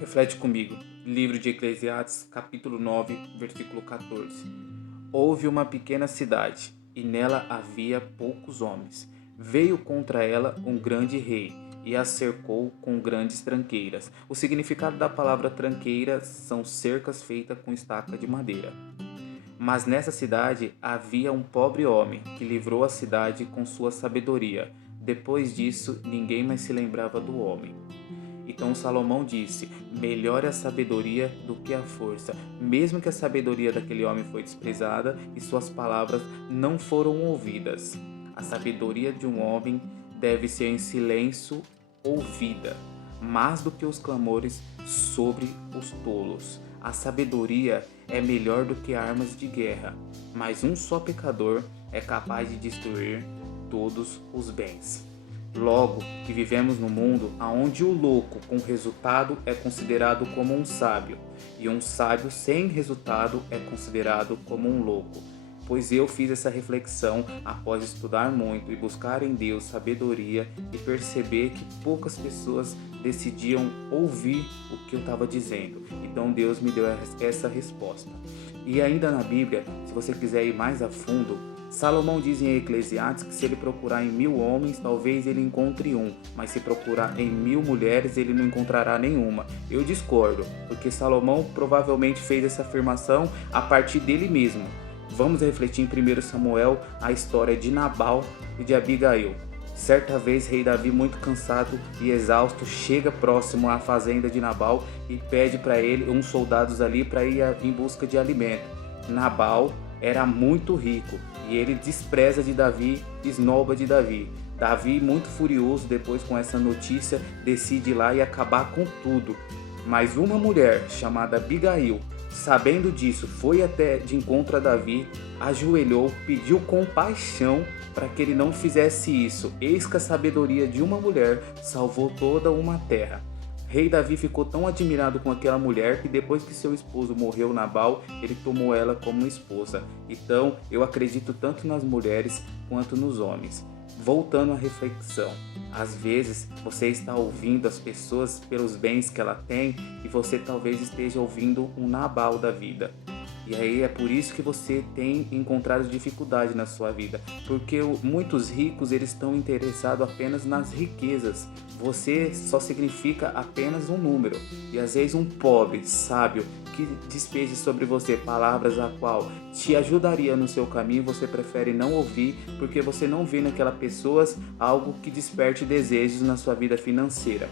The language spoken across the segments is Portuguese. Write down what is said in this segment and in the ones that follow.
Reflete comigo. Livro de Eclesiastes, capítulo 9, versículo 14. Houve uma pequena cidade, e nela havia poucos homens. Veio contra ela um grande rei, e a cercou com grandes tranqueiras. O significado da palavra tranqueira são cercas feitas com estaca de madeira. Mas nessa cidade havia um pobre homem, que livrou a cidade com sua sabedoria. Depois disso, ninguém mais se lembrava do homem. Então Salomão disse: melhor é a sabedoria do que a força. Mesmo que a sabedoria daquele homem foi desprezada e suas palavras não foram ouvidas. A sabedoria de um homem deve ser em silêncio ouvida, mais do que os clamores sobre os tolos. A sabedoria é melhor do que armas de guerra, mas um só pecador é capaz de destruir todos os bens. Logo que vivemos num mundo onde o louco com resultado é considerado como um sábio, e um sábio sem resultado é considerado como um louco. Pois eu fiz essa reflexão após estudar muito e buscar em Deus sabedoria e perceber que poucas pessoas decidiam ouvir o que eu estava dizendo. Então Deus me deu essa resposta. E ainda na Bíblia, se você quiser ir mais a fundo, Salomão diz em Eclesiastes que se ele procurar em 1000 homens, talvez ele encontre um, mas se procurar em 1000 mulheres, ele não encontrará nenhuma. Eu discordo, porque Salomão provavelmente fez essa afirmação a partir dele mesmo. Vamos refletir em 1 Samuel a história de Nabal e de Abigail. Certa vez, rei Davi, muito cansado e exausto, chega próximo à fazenda de Nabal e pede para ele uns soldados ali para ir em busca de alimento. Nabal era muito rico e ele despreza de Davi, esnoba de Davi. Davi, muito furioso depois com essa notícia, decide ir lá e acabar com tudo. Mas uma mulher chamada Abigail, sabendo disso, foi até de encontro a Davi, ajoelhou, pediu compaixão para que ele não fizesse isso. Eis que a sabedoria de uma mulher salvou toda uma terra. Rei Davi ficou tão admirado com aquela mulher que depois que seu esposo morreu, Nabal, ele tomou ela como esposa. Então, eu acredito tanto nas mulheres quanto nos homens. Voltando à reflexão, às vezes você está ouvindo as pessoas pelos bens que ela tem e você talvez esteja ouvindo um Nabal da vida. E aí é por isso que você tem encontrado dificuldade na sua vida, porque muitos ricos eles estão interessados apenas nas riquezas. Você só significa apenas um número. E às vezes um pobre, sábio, que despeje sobre você palavras a qual te ajudaria no seu caminho, você prefere não ouvir, porque você não vê naquela pessoa algo que desperte desejos na sua vida financeira.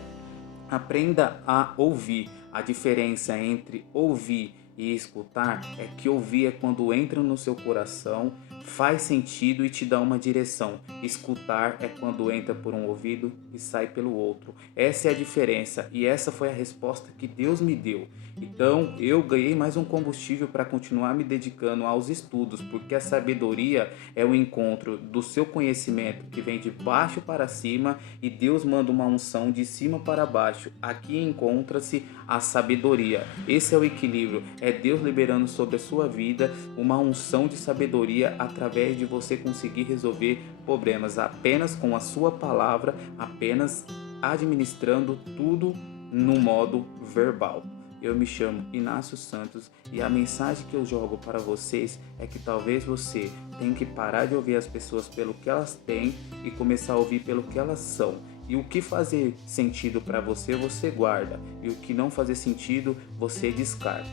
Aprenda a ouvir. A diferença entre ouvir e escutar é que ouvir é quando entra no seu coração, faz sentido e te dá uma direção. Escutar é quando entra por um ouvido e sai pelo outro. Essa é a diferença e essa foi a resposta que Deus me deu. Então eu ganhei mais um combustível para continuar me dedicando aos estudos, porque a sabedoria é o encontro do seu conhecimento que vem de baixo para cima e Deus manda uma unção de cima para baixo. Aqui encontra-se a sabedoria. Esse é o equilíbrio. É Deus liberando sobre a sua vida uma unção de sabedoria através de você conseguir resolver problemas apenas com a sua palavra, apenas administrando tudo no modo verbal. Eu me chamo Inácio Santos e a mensagem que eu jogo para vocês é que talvez você tenha que parar de ouvir as pessoas pelo que elas têm e começar a ouvir pelo que elas são. E o que fazer sentido para você, você guarda. E o que não fazer sentido, você descarta.